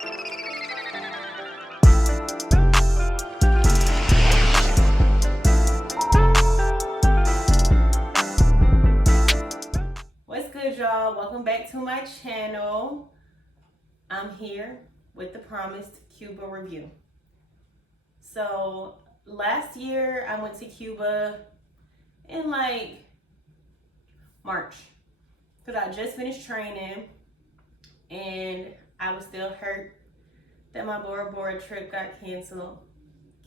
What's good, y'all? Welcome back to my channel. I'm here with the promised Cuba review. So last year I went to Cuba in like March because I just finished training and I was still hurt that my Bora Bora trip got canceled.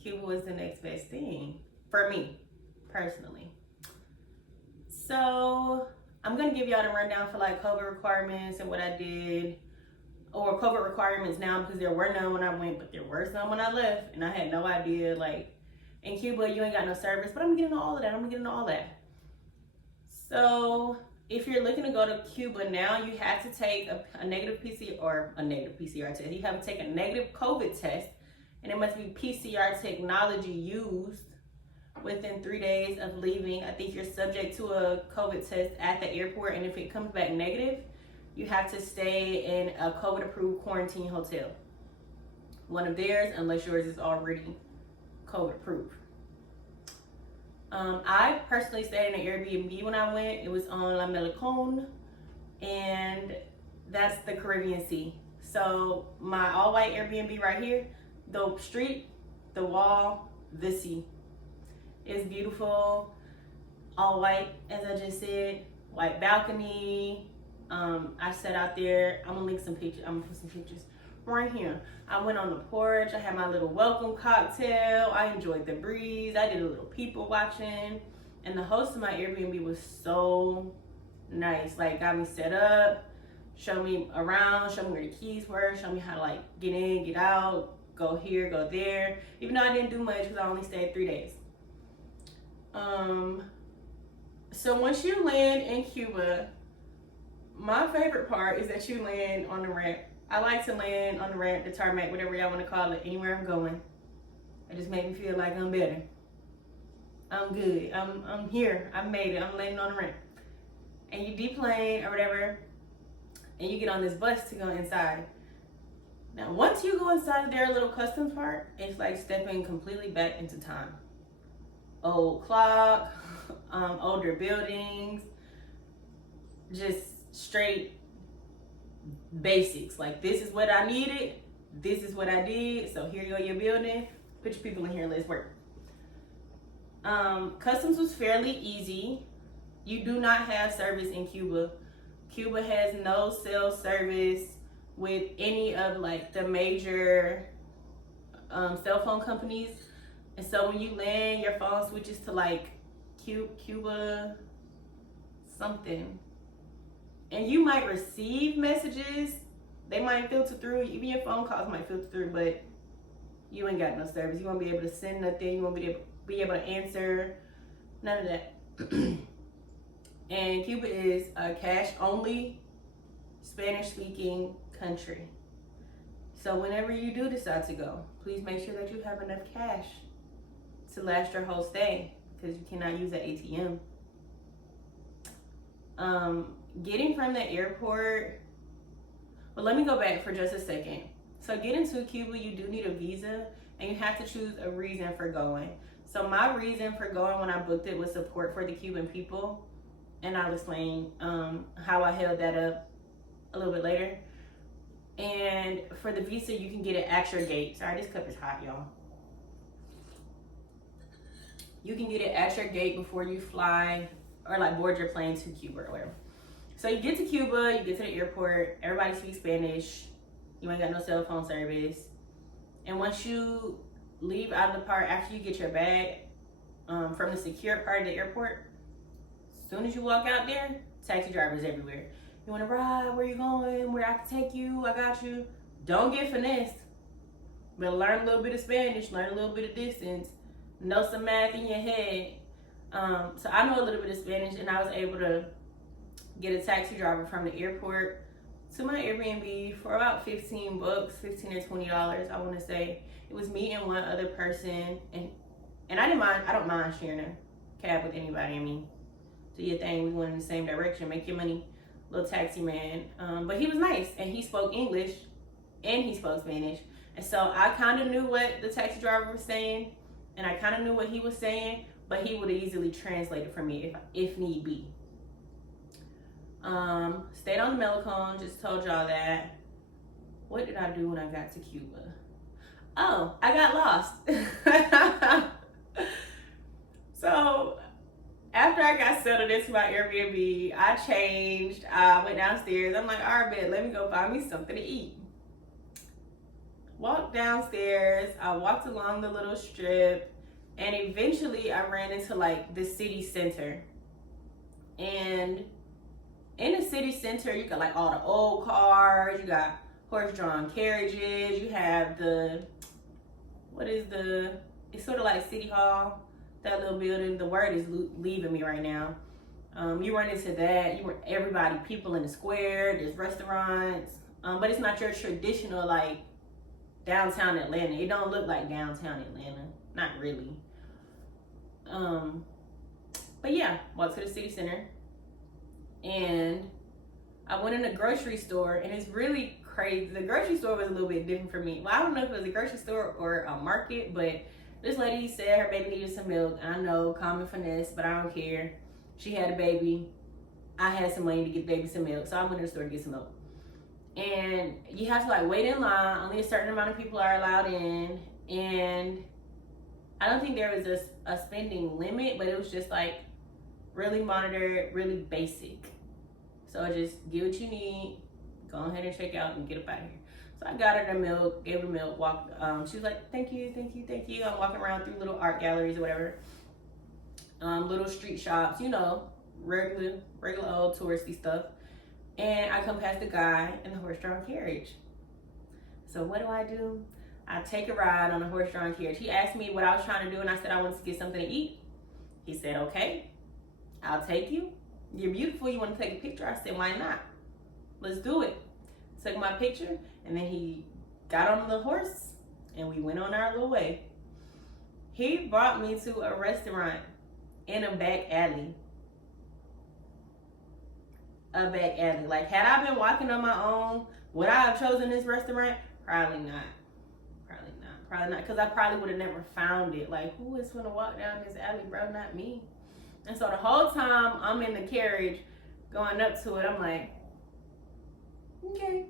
Cuba was the next best thing for me personally. So I'm gonna give y'all the rundown for like COVID requirements and what I did, or COVID requirements now, because there were none when I went, but there were some when I left, and I had no idea. Like in Cuba, you ain't got no service, but I'm getting all of that. So if you're looking to go to Cuba now, you have to take a negative PCR test. You have to take a negative COVID test, and it must be PCR technology used within 3 days of leaving. I think you're subject to a COVID test at the airport, and if it comes back negative, you have to stay in a COVID approved quarantine hotel. One of theirs, unless yours is already COVID approved. I personally stayed in an Airbnb when I went. It was on La Melicon, and that's the Caribbean Sea. So my all white Airbnb right here, the street, the wall, the sea. It's beautiful, all white, as I just said, white balcony. I sat out there. I'm gonna link some pictures. I'm gonna put some pictures right here. I went on the porch. I had my little welcome cocktail. I enjoyed the breeze. I did a little people watching, and the host of my Airbnb was so nice. Like, got me set up, showed me around, showed me where the keys were, showed me how to like get in, get out, go here, go there. Even though I didn't do much because I only stayed 3 days. So once you land in Cuba, my favorite part is that you land on the ramp. I like to land on the ramp, the tarmac, whatever y'all want to call it, anywhere I'm going. It just makes me feel like I'm better. I'm good. I'm here. I made it. I'm landing on the ramp. And you deplane or whatever, and you get on this bus to go inside. Now, once you go inside of their little customs part, it's like stepping completely back into time. Old clock, older buildings, just straight basics. Like, this is what I needed, this is what I did, so here you go, your building, put your people in here, let's work. Customs was fairly easy. You do not have service in Cuba. Cuba has no cell service with any of like the major cell phone companies. And so when you land, your phone switches to like Cuba something. And you might receive messages. They might filter through. Even your phone calls might filter through, but you ain't got no service. You won't be able to send nothing. You won't be able to answer. None of that. And Cuba is a cash-only, Spanish-speaking country. So whenever you do decide to go, please make sure that you have enough cash to last your whole stay, because you cannot use an ATM. Getting from the airport, well, let me go back for just a second. So getting to Cuba, you do need a visa, and you have to choose a reason for going. So my reason for going when I booked it was support for the Cuban people, and I'll explain how I held that up a little bit later. And for the visa, you can get it at your gate. Sorry, this cup is hot, y'all. You can get it at your gate before you fly or like board your plane to Cuba or whatever. So you get to Cuba, you get to the airport, everybody speaks Spanish, you ain't got no cell phone service. And once you leave out of the part, after you get your bag from the secure part of the airport, as soon as you walk out there, taxi drivers everywhere. You wanna ride, where you going, where I can take you, I got you. Don't get finessed, but learn a little bit of Spanish, learn a little bit of distance, know some math in your head. So I know a little bit of Spanish, and I was able to get a taxi driver from the airport to my Airbnb for about $15, $15 or $20, I want to say. It was me and one other person, and I don't mind sharing a cab with anybody. I mean, do your thing, we went in the same direction, make your money, little taxi man. But he was nice, and he spoke English, and he spoke Spanish. And so I kind of knew what the taxi driver was saying, and I kind of knew what he was saying, but he would easily translate it for me if need be. Stayed on the Melicone, just told y'all that. What did I do when I got to Cuba? Oh, I got lost. So after I got settled into my Airbnb, I changed. I went downstairs. I'm like, all right, bet, let me go find me something to eat. Walked downstairs. I walked along the little strip, and eventually I ran into like the city center. And in the city center, you got like all the old cars. You got horse-drawn carriages. You have it's sort of like City Hall, that little building. The word is leaving me right now. You run into that. People in the square. There's restaurants, but it's not your traditional like downtown Atlanta. It don't look like downtown Atlanta, not really. But yeah, walked to the city center, and I went in a grocery store, and it's really crazy. The grocery store was a little bit different for me. Well, I don't know if it was a grocery store or a market, but this lady said her baby needed some milk. I know, common finesse, but I don't care. She had a baby. I had some money to get the baby some milk, so I went to the store to get some milk. And you have to like wait in line. Only a certain amount of people are allowed in, and I don't think there was a spending limit, but it was just like really monitored, really basic. So just get what you need, go ahead and check out and get up out of here. So I got her the milk, gave her the milk, walked. She was like, thank you, thank you, thank you. I'm walking around through little art galleries or whatever, little street shops, you know, regular old touristy stuff. And I come past the guy in the horse-drawn carriage. So what do? I take a ride on a horse-drawn carriage. He asked me what I was trying to do, and I said I wanted to get something to eat. He said, okay, I'll take you. You're beautiful. You want to take a picture? I said, why not? Let's do it. Took my picture, and then he got on the horse, and we went on our little way. He brought me to a restaurant in a back alley. Like, had I been walking on my own, would I have chosen this restaurant? Probably not. Because I probably would have never found it. Like, who is going to walk down this alley, bro? Not me. And so the whole time I'm in the carriage going up to it, I'm like, okay,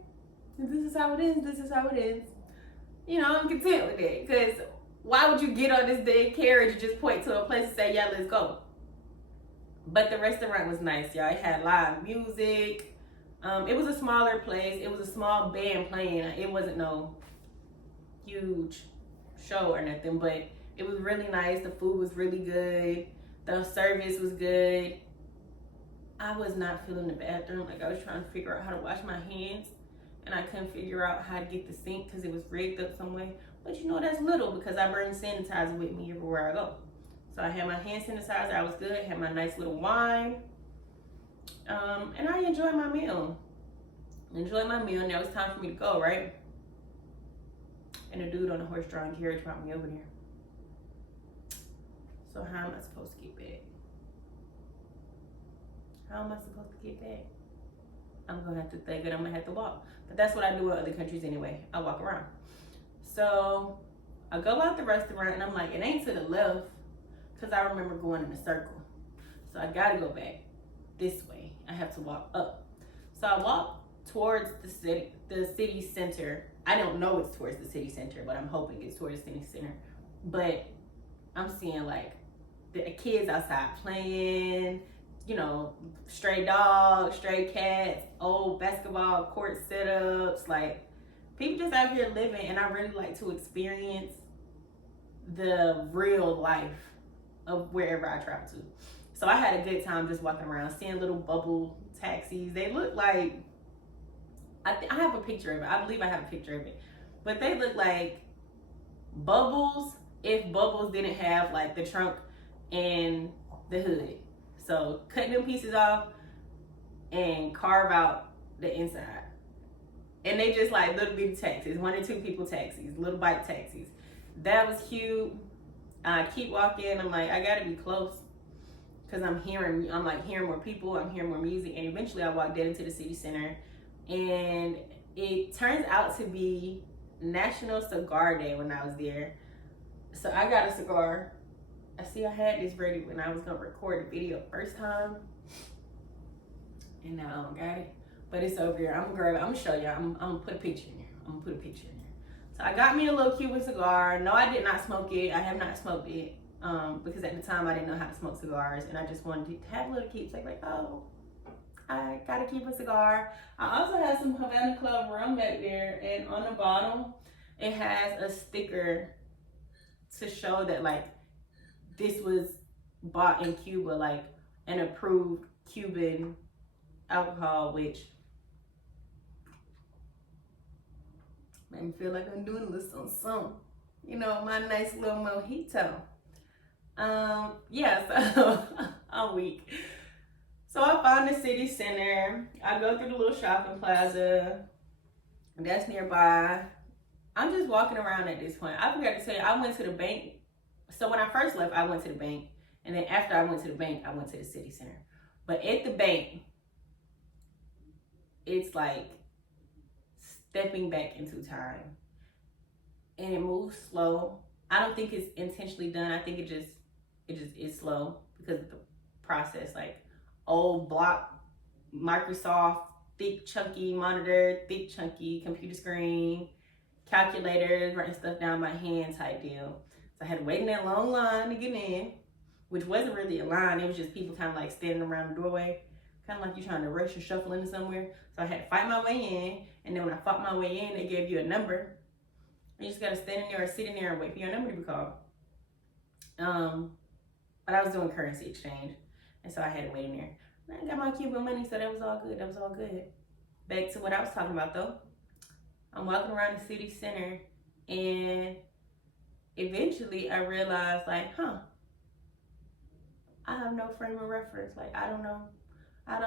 this is how it is. You know, I'm content with it. Because why would you get on this big carriage and just point to a place and say, yeah, let's go? But the restaurant was nice, y'all. It had live music. It was a smaller place. It was a small band playing. It wasn't no huge show or nothing, but it was really nice. The food was really good. The service was good. I was not feeling the bathroom. Like, I was trying to figure out how to wash my hands, and I couldn't figure out how to get the sink because it was rigged up some way. But you know, that's little because I bring sanitizer with me everywhere I go. So I had my hand sanitizer. I was good. I had my nice little wine. And I enjoyed my meal. Now it's time for me to go, right? And the dude on the horse-drawn carriage brought me over there. So how am I supposed to get back? I'm going to have to think that I'm going to have to walk. But that's what I do in other countries anyway. I walk around. So I go out the restaurant, and I'm like, it ain't to the left, because I remember going in a circle. So I got to go back this way. I have to walk up. So I walk towards the city center. I don't know it's towards the city center, but I'm hoping it's towards the city center. But I'm seeing like the kids outside playing, you know, stray dogs, stray cats, old basketball court setups, like people just out here living. And I really like to experience the real life of wherever I travel to. So I had a good time just walking around, seeing little bubble taxis. They look like, I have a picture of it. I believe I have a picture of it. But they look like Bubbles if Bubbles didn't have like the trunk and the hood. So cut them pieces off and carve out the inside. And they just like little bitty taxis, 1 or 2 people taxis, little bike taxis. That was cute. I keep walking. I'm like, I gotta be close because I'm hearing more people. I'm hearing more music. And eventually I walked dead into the city center. And it turns out to be National Cigar Day when I was there. So I got a cigar. I had this ready when I was gonna record the video first time, and now I don't got it. But it's over here. I'm gonna show y'all. I'm gonna put a picture in there. So I got me a little Cuban cigar. No, I did not smoke it. I have not smoked it because at the time I didn't know how to smoke cigars, and I just wanted to have a little keepsake. Like, oh, I got a Cuban cigar. I also have some Havana Club rum back there, and on the bottom it has a sticker to show that like this was bought in Cuba, like an approved Cuban alcohol, which made me feel like I'm doing a little something. You know, my nice little mojito. Yeah, so I'm weak. So I found the city center. I go through the little shopping plaza that's nearby. I'm just walking around at this point. I forgot to tell you, I went to the bank. So when I first left, I went to the bank. And then after I went to the bank, I went to the city center. But at the bank, it's like stepping back into time. And it moves slow. I don't think it's intentionally done. I think it just is slow because of the process. Like old block, Microsoft, thick chunky monitor, thick chunky computer screen, calculators, writing stuff down by hand type deal. So I had to wait in that long line to get in, which wasn't really a line. It was just people kind of like standing around the doorway, kind of like you trying to rush or shuffle into somewhere. So I had to fight my way in, and then when I fought my way in, they gave you a number. You just gotta stand in there or sit in there and wait for your number to be called. But I was doing currency exchange, and so I had to wait in there. And I got my Cuban money, so that was all good. Back to what I was talking about though. I'm walking around the city center, and eventually I realized like, I have no frame of reference. Like I don't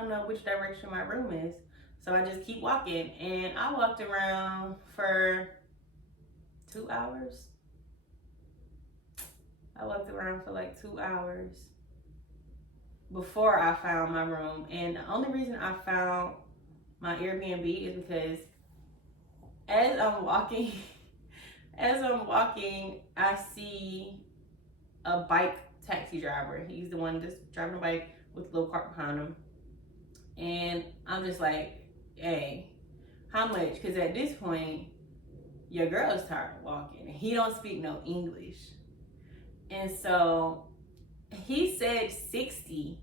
know which direction my room is. So I just keep walking, and I walked around for 2 hours. I walked around for like 2 hours before I found my room. And the only reason I found my Airbnb is because as I'm walking, I see a bike taxi driver. He's the one that's driving a bike with a little cart behind him. And I'm just like, hey, how much? Because at this point, your girl is tired of walking, and he don't speak no English. And so he said 60,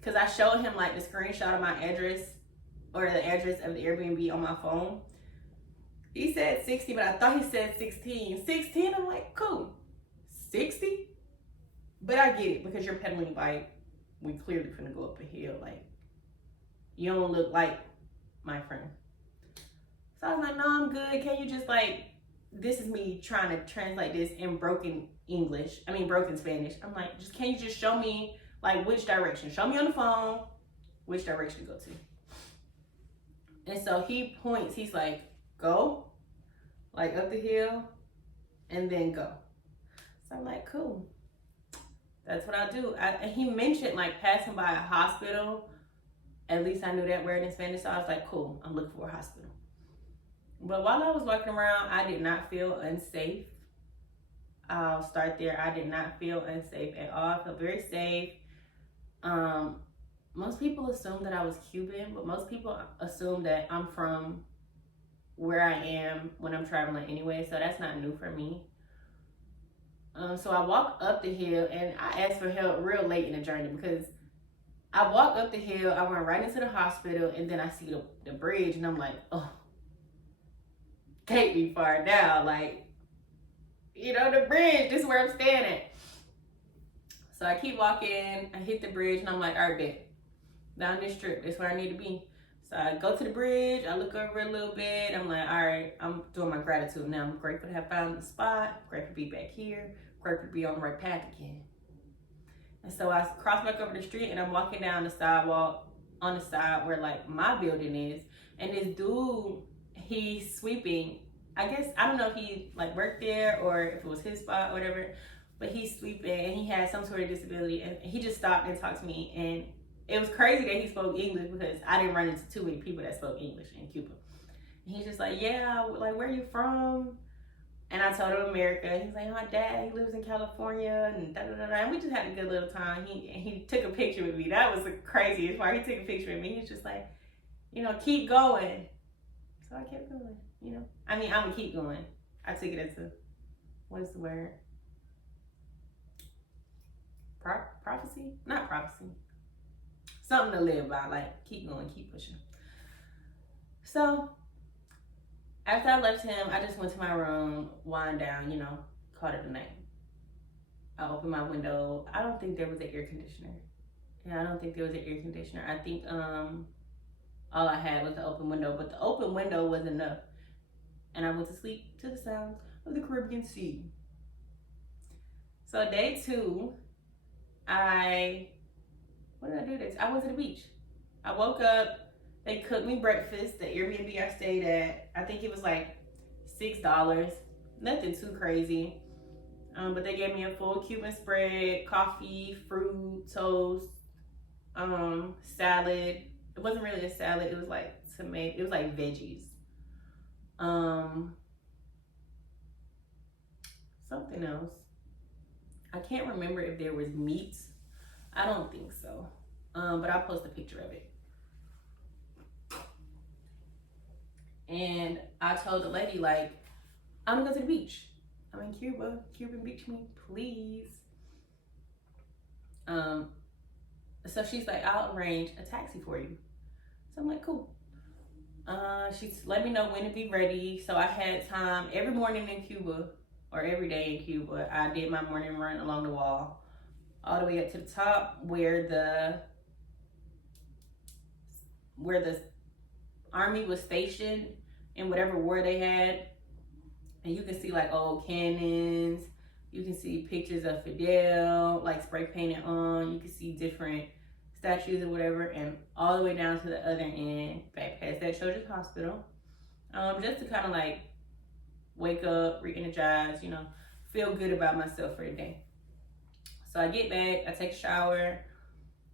because I showed him like the screenshot of my address or the address of the Airbnb on my phone. He said 60, but I thought he said 16. 16, I'm like, cool. 60? But I get it, because you're pedaling a bike. We clearly finna go up a hill. Like, you don't look like my friend. So I was like, no, I'm good. Can you just like, this is me trying to translate this in broken Spanish. I'm like, can you just show me like which direction? Show me on the phone which direction to go to. And so he points, he's like, go, like up the hill, and then go. So I'm like, cool. That's what I'll do. And he mentioned like passing by a hospital. At least I knew that word in Spanish. So I was like, cool, I'm looking for a hospital. But while I was walking around, I did not feel unsafe. I'll start there. I did not feel unsafe at all. I felt very safe. Most people assume that I was Cuban, but most people assume that I'm from where I am when I'm traveling anyway, so that's not new for me. So I walked up the hill, and I asked for help real late in the journey, because I walked up the hill, I went right into the hospital, and then I see the bridge, and I'm like, oh, can't be far down, like, the bridge, this is where I'm standing. So I keep walking, I hit the bridge, and I'm like, all right, bet, down this strip, that's where I need to be. So I go to the bridge, I look over a little bit, I'm like, all right, I'm doing my gratitude now. I'm grateful to have found the spot, grateful to be back here, grateful to be on the right path again. And so I cross back over the street, and I'm walking down the sidewalk on the side where like my building is, and this dude, he's sweeping. I guess, I don't know if he like worked there or if it was his spot or whatever, but he's sweeping, and he had some sort of disability, and he just stopped and talked to me. And it was crazy that he spoke English, because I didn't run into too many people that spoke English in Cuba. And he's just like, yeah, like, where you from? And I told him America. He's like, my dad, he lives in California, and da da da da. And we just had a good little time. He took a picture with me. That was the craziest part. He took a picture with me. He's just like, keep going. So I kept going. I mean, I'm gonna keep going. I took it as what is the word? Prophecy? Not prophecy. Something to live by. Like, keep going, keep pushing. So after I left him, I just went to my room, wind down, called it a night. I opened my window. I don't think there was an air conditioner. Yeah, I don't think there was an air conditioner. I think all I had was the open window, but the open window was enough. And I went to sleep to the sounds of the Caribbean Sea. So day 2, what did I do this? I went to the beach. I woke up, they cooked me breakfast. The Airbnb I stayed at, I think it was like $6. Nothing too crazy. But they gave me a full Cuban spread, coffee, fruit, toast, salad. It wasn't really a salad, it was like tomato, it was like veggies. Something else. I can't remember if there was meat. I don't think so. But I'll post a picture of it. And I told the lady, like, I'm gonna go to the beach. I'm in Cuba. Cuban beach me, please. So she's like, I'll arrange a taxi for you. So I'm like, cool. She's let me know when to be ready. So I had time every morning in Cuba, or every day in Cuba. I did my morning run along the wall, all the way up to the top where the army was stationed in whatever war they had. And you can see like old cannons. You can see pictures of Fidel, like spray painted on. You can see different statues or whatever, and all the way down to the other end, back past that Children's Hospital, just to kind of like wake up, re-energize, feel good about myself for the day. So I get back, I take a shower,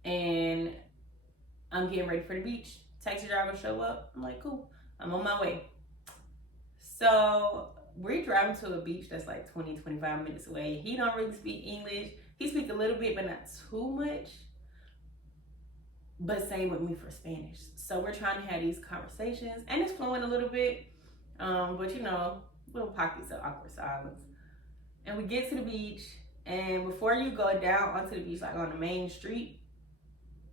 and I'm getting ready for the beach. Taxi driver show up. I'm like, cool, I'm on my way. So we're driving to a beach that's like 20-25 minutes away. He don't really speak English. He speaks a little bit, but not too much. But same with me for Spanish. So we're trying to have these conversations, and it's flowing a little bit, but little pockets of awkward silence. And we get to the beach, and before you go down onto the beach, like on the main street,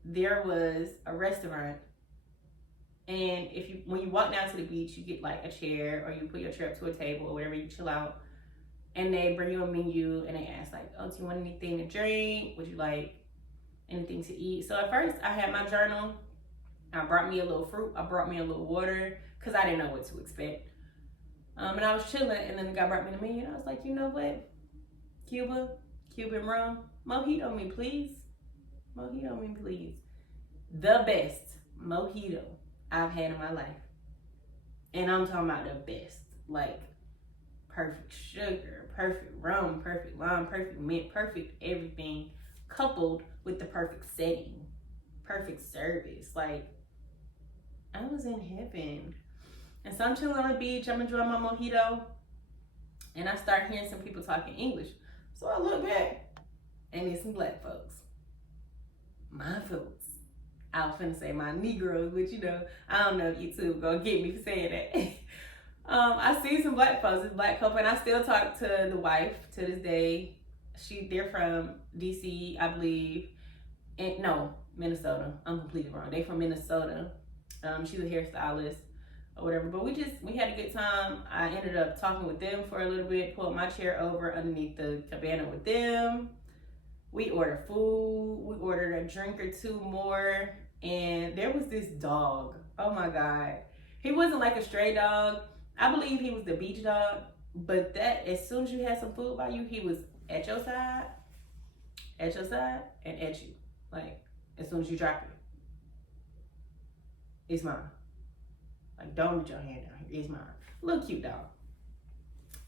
there was a restaurant. And when you walk down to the beach, you get like a chair, or you put your chair up to a table or whatever, you chill out. And they bring you a menu, and they ask like, oh, do you want anything to drink? Would you like anything to eat? So at first I had my journal. I brought me a little fruit. I brought me a little water because I didn't know what to expect. And I was chilling, and then the guy brought me the menu, and I was like, you know what? Cuban rum, mojito me, please. Mojito me, please. The best mojito I've had in my life. And I'm talking about the best. Like, perfect sugar, perfect rum, perfect lime, perfect mint, perfect everything, coupled with the perfect setting, perfect service. Like, I was in heaven. And so I'm chilling on the beach, I'm enjoying my mojito, and I start hearing some people talking English. So I look back, and there's some black folks. My folks. I was finna say my Negroes, but I don't know if YouTube gonna get me for saying that. I see some black folks, this black couple, and I still talk to the wife to this day. They're from DC, I believe. And no, Minnesota. I'm completely wrong. They from Minnesota. She's a hairstylist or whatever. But we had a good time. I ended up talking with them for a little bit, pulled my chair over underneath the cabana with them. We ordered food. We ordered a drink or two more. And there was this dog. Oh my God. He wasn't like a stray dog. I believe he was the beach dog. But as soon as you had some food by you, he was at your side, and at you. Like, as soon as you drop it, it's mine. Like, don't put your hand down here. It's mine. Little cute dog.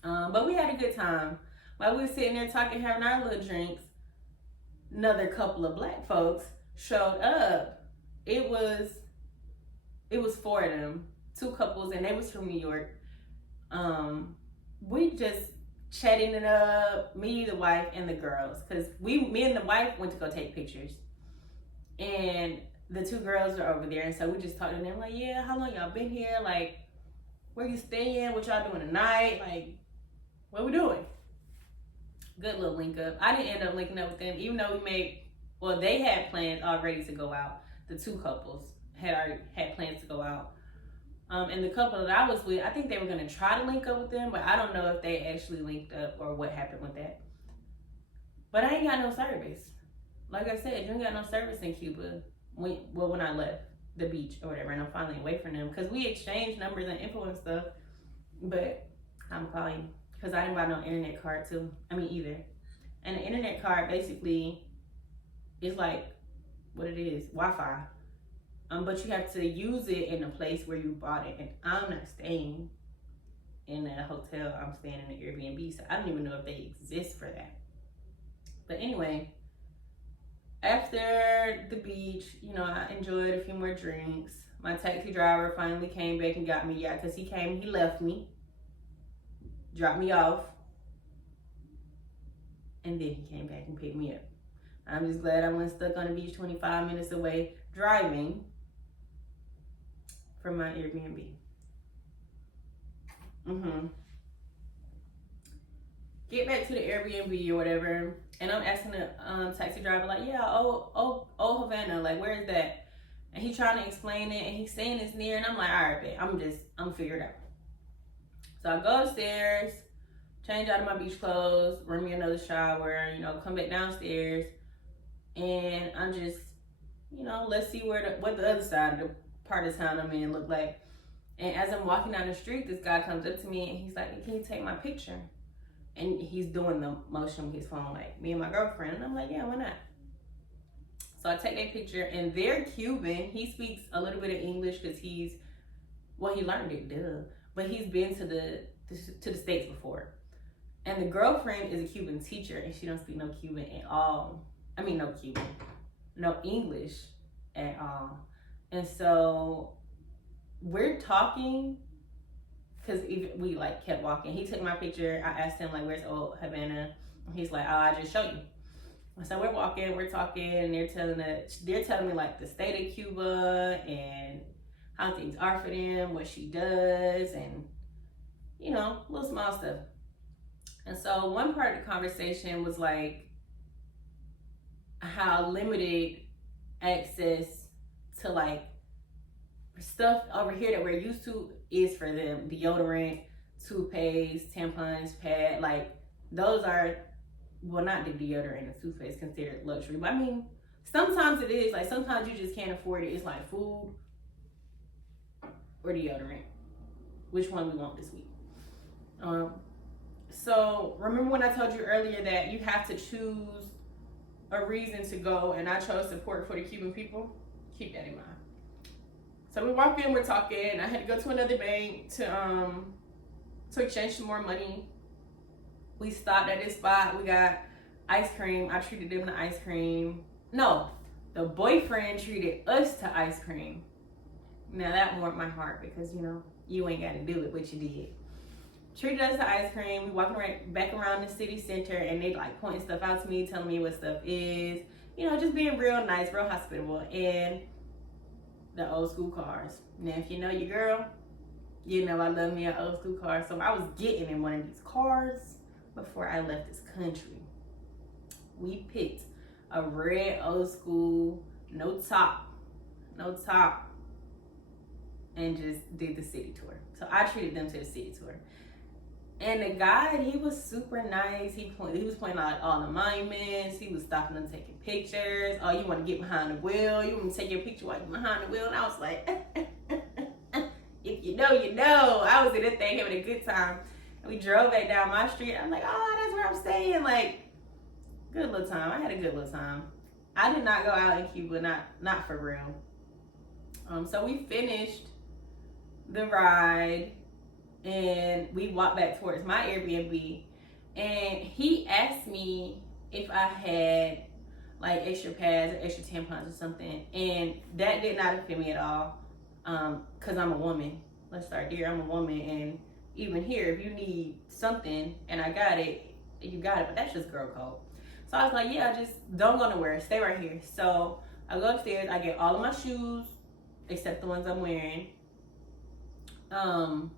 But we had a good time. While we were sitting there talking, having our little drinks, another couple of black folks showed up. It was 4 of them. two couples, and they was from New York. We just chatting it up, me, the wife, and the girls, because me and the wife went to go take pictures, and the two girls are over there, and so we just talked to them like, yeah, how long y'all been here? Like, where you staying? What y'all doing tonight? Like, what we doing? Good little link up. I didn't end up linking up with them, even though they had plans already to go out. The two couples had plans to go out. And the couple that I was with, I think they were going to try to link up with them, but I don't know if they actually linked up or what happened with that. But I ain't got no service. Like I said, you ain't got no service in Cuba when I left the beach or whatever, and I'm finally away from them, because we exchanged numbers and info and stuff, but I'm calling because I didn't buy no internet card either. And the internet card basically is like what it is, Wi-Fi. But you have to use it in the place where you bought it. And I'm not staying in a hotel. I'm staying in an Airbnb. So I don't even know if they exist for that. But anyway, after the beach, I enjoyed a few more drinks. My taxi driver finally came back and got me. Yeah, because he left me, dropped me off, and then he came back and picked me up. I'm just glad I wasn't stuck on the beach 25 minutes away driving from my Airbnb. Get back to the Airbnb or whatever, and I'm asking the taxi driver like, yeah, oh Havana, like, where is that? And he's trying to explain it, and he's saying it's near, and I'm like, all right, babe, I'm figure it out. So I go upstairs, change out of my beach clothes, run me another shower, come back downstairs, and I'm just, let's see what the other side of the part of town I'm in look like. And as I'm walking down the street, this guy comes up to me and he's like, can you take my picture? And he's doing the motion with his phone, like, me and my girlfriend. And I'm like, yeah, why not? So I take that picture, and they're Cuban. He speaks a little bit of English because he learned it, but he's been to the States before. And the girlfriend is a Cuban teacher, and she don't speak no Cuban at all. No English at all. And so we're talking, because we kept walking. He took my picture. I asked him, like, where's old Havana? And he's like, oh, I just show you. So we're walking, we're talking, and they're telling me like the state of Cuba and how things are for them, what she does, and little small stuff. And so one part of the conversation was like how limited access to like stuff over here that we're used to is for them. Deodorant, toothpaste, tampons, pad, like those are, well, not the deodorant and toothpaste considered luxury, but I mean, sometimes it is. Like, sometimes you just can't afford it. It's like food or deodorant. Which one we want this week? So remember when I told you earlier that you have to choose a reason to go, and I chose support for the Cuban people? Keep that in mind. So we walk in, we're talking. I had to go to another bank to exchange some more money. We stopped at this spot. We got ice cream. I treated them to ice cream. No, the boyfriend treated us to ice cream. Now that warmed my heart because, you ain't got to do it, but you did. Treated us to ice cream. We walking back around the city center, and they like pointing stuff out to me, telling me what stuff is. Just being real nice, real hospitable. And the old school cars. Now, if you know your girl, I love me an old school car. So I was getting in one of these cars before I left this country. We picked a red old school, no top, and just did the city tour. So I treated them to the city tour. And the guy, he was super nice. He was pointing out all the monuments. He was stopping them, taking pictures. Oh, you want to get behind the wheel? You want to take your picture while you're behind the wheel? And I was like, if you know, you know. I was in this thing having a good time. And we drove back down my street. I'm like, oh, that's where I'm staying. Like, good little time. I had a good little time. I did not go out in Cuba, not for real. So we finished the ride, and we walked back towards my Airbnb, and he asked me if I had like extra pads or extra tampons or something, and that did not offend me at all, because I'm a woman Let's start there. I'm a woman, and even here, if you need something and I got it, you got it. But that's just girl code. So I was like, yeah, just don't go nowhere. Stay right here. So I go upstairs. I get all of my shoes, except the ones I'm wearing. All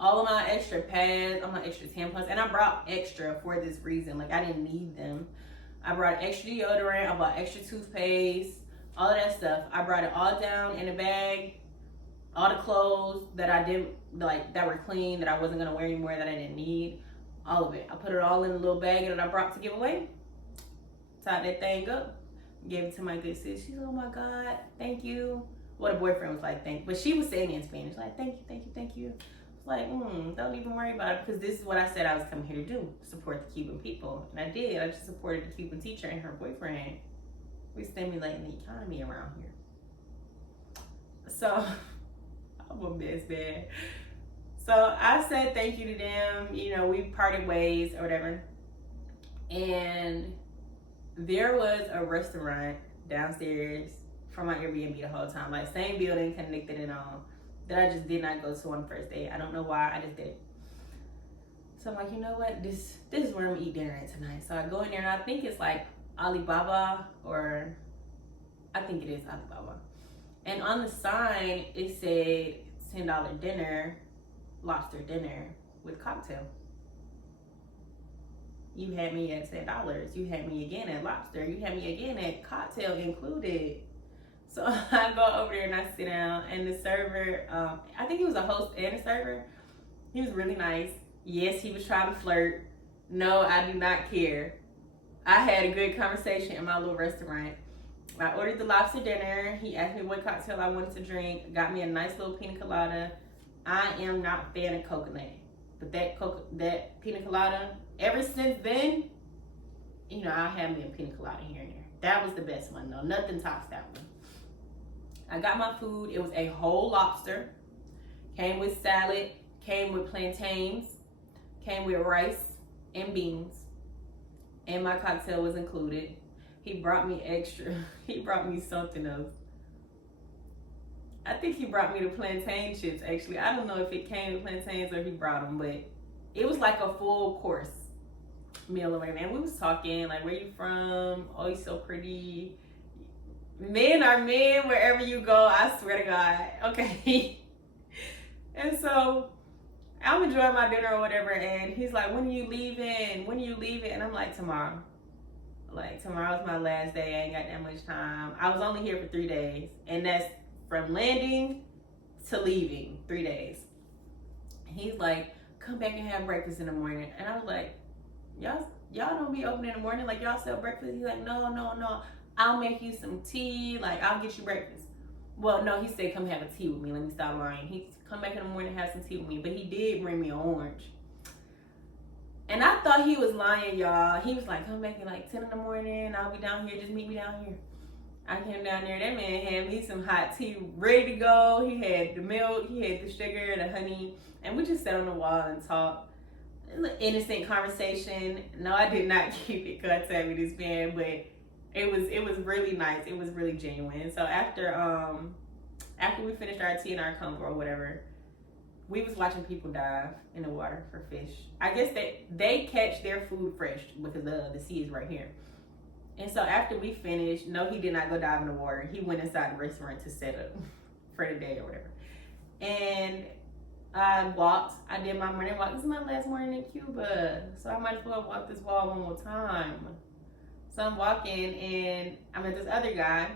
of my extra pads, all my extra tampons, and I brought extra for this reason. Like, I didn't need them. I brought extra deodorant. I bought extra toothpaste, all of that stuff. I brought it all down in a bag. All the clothes that I didn't like, that were clean, that I wasn't gonna wear anymore, that I didn't need, all of it. I put it all in a little bag that I brought to give away. Tied that thing up, gave it to my good sis. She's like, oh my God, thank you. Well, the boyfriend was like, thank you, but she was saying it in Spanish, like, thank you, thank you, thank you. I was like, don't even worry about it, because this is what I said I was coming here to do, support the Cuban people. And I did. I just supported the Cuban teacher and her boyfriend. We stimulating the economy around here. So I'm a mess, man. So I said thank you to them. You know, we parted ways or whatever. And there was a restaurant downstairs from my Airbnb the whole time. Like, same building, connected and all, that I just did not go to on the first day. I don't know why, I just did. So I'm like, you know what? This is where I'm gonna eat dinner at tonight. So I go in there, and I think it's like Alibaba, or I think it is Alibaba. And on the sign, it said $10 dinner, lobster dinner with cocktail. You had me at $10. You had me again at lobster. You had me again at cocktail included. So I go over there and I sit down, and the server, I think he was a host and a server. He was really nice. Yes, he was trying to flirt. No, I do not care. I had a good conversation in my little restaurant. I ordered the lobster dinner. He asked me what cocktail I wanted to drink. Got me a nice little pina colada. I am not a fan of coconut, but that pina colada, ever since then, you know, I'll have me a pina colada here and there. That was the best one though. Nothing tops that one. I got my food. It was a whole lobster. Came with salad. Came with plantains. Came with rice and beans. And my cocktail was included. He brought me extra. He brought me something else. I think he brought me the plantain chips, actually. I don't know if it came with plantains or he brought them, but it was like a full course meal or whatever. And we was talking, like, where you from? Oh, you're so pretty. Men are men wherever you go, I swear to God. Okay. And so I'm enjoying my dinner or whatever, and he's like, when are you leaving? When are you leaving? And I'm like, tomorrow. Like, tomorrow's my last day. I ain't got that much time. I was only here for 3 days, and that's from landing to leaving, 3 days. He's like, come back and have breakfast in the morning. And I was like, y'all don't be open in the morning? Like, y'all sell breakfast? He's like, no. I'll make you some tea. Like, I'll get you breakfast. Well, no, he said, come have a tea with me. Let me stop lying. He come back in the morning and have some tea with me. But he did bring me an orange. And I thought he was lying, y'all. He was like, come back at like 10 in the morning. I'll be down here. Just meet me down here. I came down there. That man had me some hot tea ready to go. He had the milk. He had the sugar, the honey. And we just sat on the wall and talked. Innocent conversation. No, I did not keep it contact with this man, but it was really nice. It was really genuine. So after we finished our tea and our convo or whatever, we was watching people dive in the water for fish. I guess they catch their food fresh because the sea is right here. And so after we finished, no, he did not go dive in the water. He went inside the restaurant to set up for the day or whatever. And I walked. I did my morning walk. This is my last morning in Cuba, so I might as well walk this wall one more time. So I'm walking, and I met this other guy.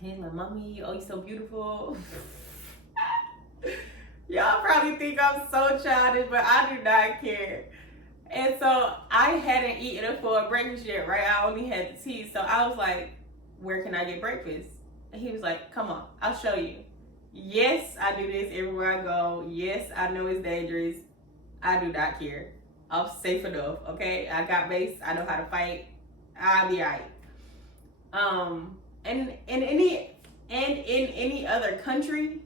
He's like, mommy, oh, you're so beautiful. Y'all probably think I'm so childish, but I do not care. And so I hadn't eaten a full breakfast yet, right? I only had the tea. So I was like, where can I get breakfast? And he was like, come on, I'll show you. Yes, I do this everywhere I go. Yes, I know it's dangerous. I do not care. I'm safe enough, okay? I got base. I know how to fight. I'll be alright. And in any other country,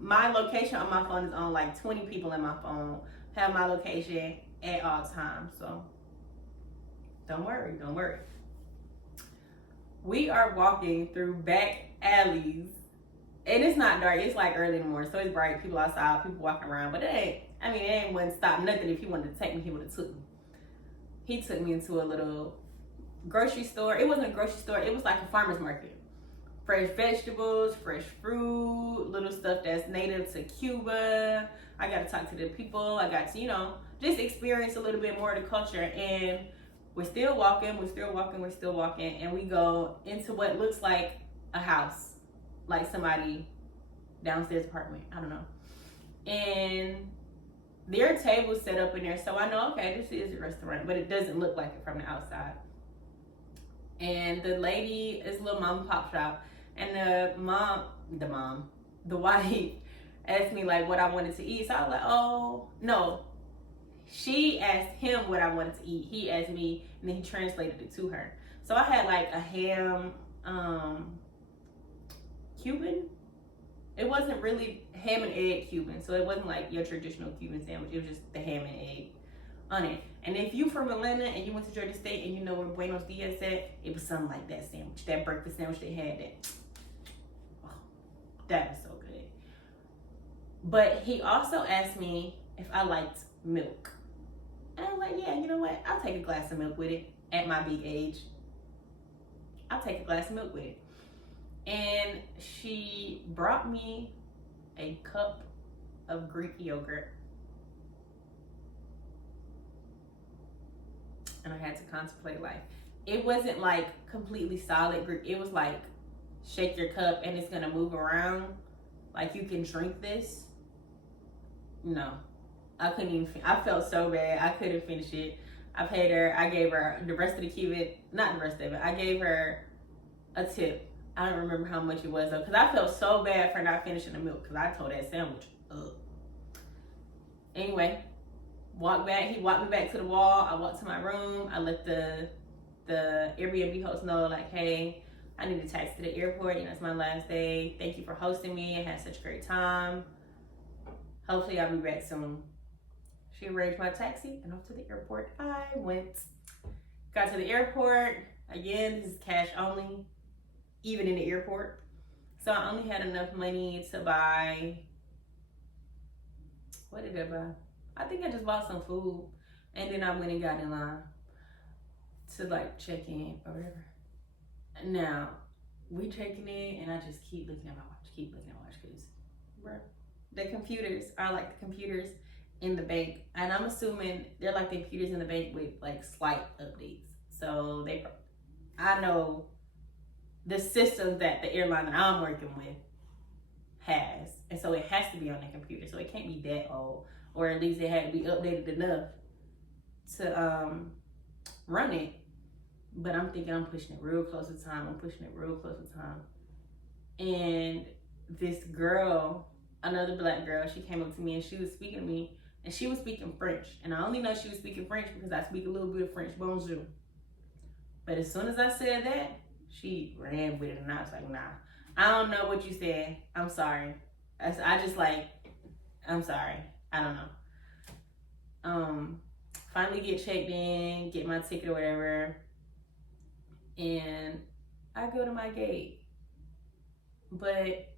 my location on my phone is on. Like 20 people in my phone have my location at all times. So don't worry. We are walking through back alleys And it's not dark. It's like early in the morning, so it's bright. People outside, people walking around. But it ain't wouldn't stop nothing. If he wanted to take me, he would have took me. He took me into a little grocery store. It wasn't a grocery store. It was like a farmer's market. Fresh vegetables, fresh fruit, little stuff that's native to Cuba. I got to talk to the people. I got to, just experience a little bit more of the culture. And we're still walking. And we go into what looks like a house, like somebody downstairs apartment. I don't know. And there are tables set up in there. So I know, okay, this is a restaurant, but it doesn't look like it from the outside. And the lady is a little mom and pop shop. And the wife asked me like what I wanted to eat. So I was like, oh, no. She asked him what I wanted to eat. He asked me, and then he translated it to her. So I had like a ham, Cuban. It wasn't really ham and egg Cuban. So it wasn't like your traditional Cuban sandwich. It was just the ham and egg on it. And if you from Atlanta and you went to Georgia State and you know where Buenos Dias at, it was something like that sandwich. That breakfast sandwich they had that was so good. But he also asked me if I liked milk. And I was like, yeah, you know what? I'll take a glass of milk with it at my big age. I'll take a glass of milk with it. And she brought me a cup of Greek yogurt. And I had to contemplate life. It wasn't like completely solid Greek. It was like shake your cup and it's gonna move around. Like you can drink this. No, I couldn't even. I felt so bad. I couldn't finish it. I paid her. I gave her the rest of the Cuban. Not the rest of it. I gave her a tip. I don't remember how much it was though, because I felt so bad for not finishing the milk because I tore that sandwich up. Anyway, walked back. He walked me back to the wall. I walked to my room. I let the Airbnb host know like, hey, I need to taxi to the airport. It's my last day. Thank you for hosting me. I had such a great time. Hopefully I'll be back soon. She arranged my taxi and off to the airport I went. Got to the airport. Again, this is cash only, even in the airport. So I only had enough money to buy, what did I buy? I think I just bought some food. And then I went and got in line to like check in or whatever. Now, we checking in and I just keep looking at my watch, because, bro, the computers are like the computers in the bank. And I'm assuming they're like the computers in the bank with like slight updates. So I know the system that the airline that I'm working with has. And so it has to be on the computer. So it can't be that old. Or at least it had to be updated enough to run it. But I'm thinking I'm pushing it real close to time. And this girl, another black girl, she came up to me and she was speaking to me. And she was speaking French. And I only know she was speaking French because I speak a little bit of French, bonjour. But as soon as I said that, she ran with it. And I was like, nah, I don't know what you said. I'm sorry. I just like, I'm sorry. I don't know. Finally get checked in, get my ticket or whatever. And I go to my gate. But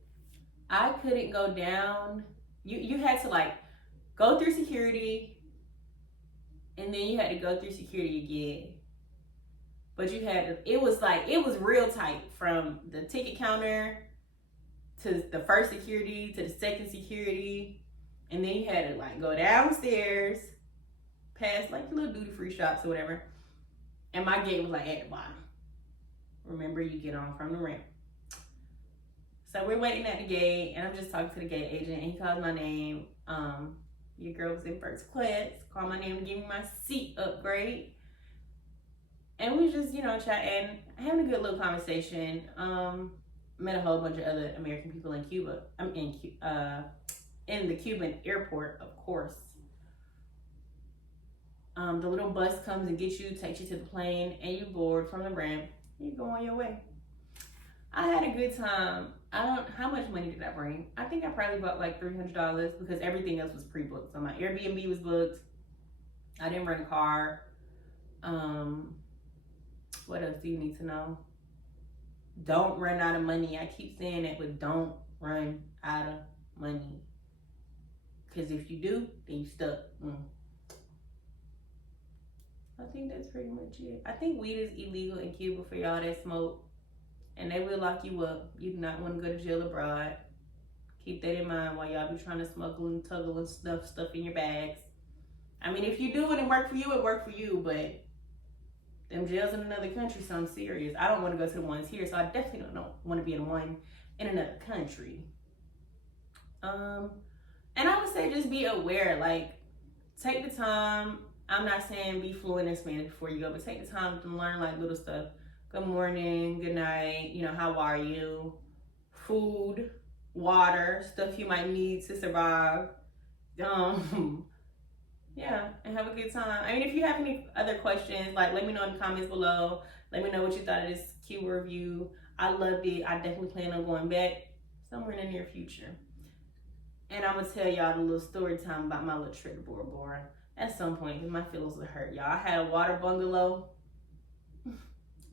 I couldn't go down. You had to like go through security, and then you had to go through security again. But you had to, it was real tight from the ticket counter to the first security to the second security. And then you had to like go downstairs, past like the little duty free shops or whatever. And my gate was like at the bottom. Remember, you get on from the ramp. So we're waiting at the gate, and I'm just talking to the gate agent, and he calls my name. Your girl was in first class. Called my name to give me my seat upgrade. And we just, chatting, having a good little conversation. Met a whole bunch of other American people in Cuba. I'm in the Cuban airport, of course. The little bus comes and gets you, takes you to the plane, and you board from the ramp. You go on your way. I had a good time. How much money did I bring? I think I probably bought like $300 because everything else was pre-booked. So my Airbnb was booked. I didn't rent a car. What else do you need to know? Don't run out of money. I keep saying that, but don't run out of money. Because if you do, then you stuck. I think that's pretty much it. I think weed is illegal in Cuba for y'all that smoke. And they will lock you up. You do not want to go to jail abroad. Keep that in mind while y'all be trying to smuggle and tuggle and stuff in your bags. I mean, if you do it and work for you, it work for you. But them jails in another country sound serious. I don't want to go to the ones here, so I definitely don't want to be in one in another country. And I would say just be aware. Like, take the time. I'm not saying be fluent in Spanish before you go, but take the time to learn like little stuff. Good morning, good night, how are you? Food, water, stuff you might need to survive. Yeah, and have a good time. I mean, if you have any other questions, like let me know in the comments below. Let me know what you thought of this Cuba review. I loved it. I definitely plan on going back somewhere in the near future. And I'm gonna tell y'all the little story time about my little trip to Bora Bora at some point, because my feelings would hurt, y'all. I had a water bungalow.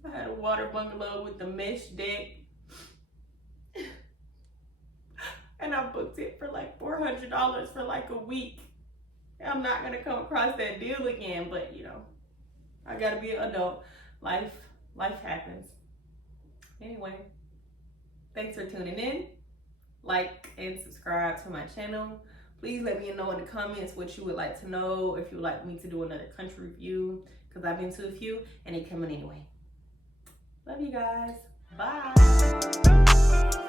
I had a water bungalow with the mesh deck. And I booked it for like $400 for like a week. I'm not gonna come across that deal again, but I gotta be an adult. Life happens. Anyway, thanks for tuning in. Like and subscribe to my channel. Please let me know in the comments what you would like to know, if you would like me to do another country review, because I've been to a few and they coming anyway. Love you guys. Bye.